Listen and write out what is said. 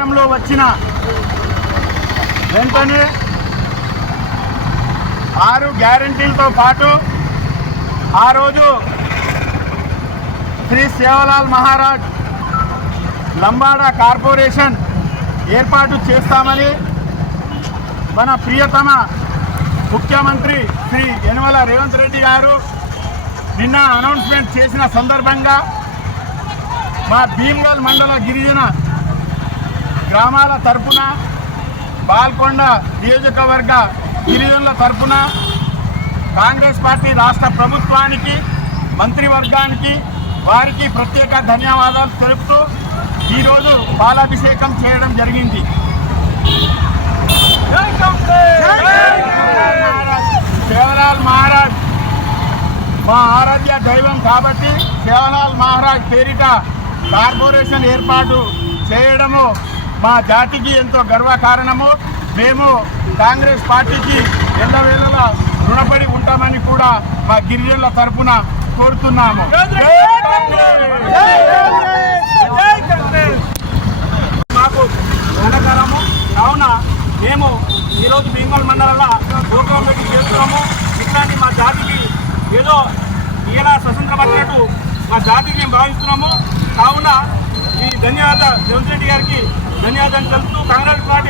అధికారంలో వచ్చిన వెంటనే 6 గ్యారంటీలతో పాటు ఆ రోజు శ్రీ సేవలాల్ మహారాజ్ లంబాడా కార్పొరేషన్ ఏర్పాటు చేస్తామని మన ప్రియతమ ముఖ్యమంత్రి శ్రీ యనమల రేవంత్ రెడ్డి గారు నిన్న అనౌన్స్మెంట్ చేసిన సందర్భంగా మా భీమ్గల్ మండల గిరిజన గ్రామాల తరపున బాల్కొండ నియోజకవర్గ గిరిజనుల తరపున కాంగ్రెస్ పార్టీ రాష్ట్ర ప్రభుత్వానికి మంత్రివర్గానికి వారికి ప్రత్యేక ధన్యవాదాలు తెలుపుతూ ఈరోజు పాలాభిషేకం చేయడం జరిగింది. సేవలాల్ మహారాజ్ మా ఆరాధ్య దైవం కాబట్టి సేవలాల్ మహారాజ్ పేరిట కార్పొరేషన్ ఏర్పాటు చేయడము మా జాతికి ఎంతో గర్వకారణము. మేము కాంగ్రెస్ పార్టీకి ఎల్లవేళలా రుణపడి ఉంటామని కూడా మా గిరిజనుల తరపున కోరుతున్నాము. మాకు రుణకరము కావున మేము ఈరోజు భీమ్గల్ మండలంలో ప్రోగ్రాం పెట్టి చేస్తున్నాము. ఇట్లాంటి మా జాతికి ఏదో ఇలా స్వతంత్రం పట్టినట్టు మా జాతికి మేము భావిస్తున్నాము. కావున ఈ ధన్యవాదాలు రేవంత్ రెడ్డి గారికి ధన్యవాదాలు తెలుపుతూ కాంగ్రెస్ పార్టీ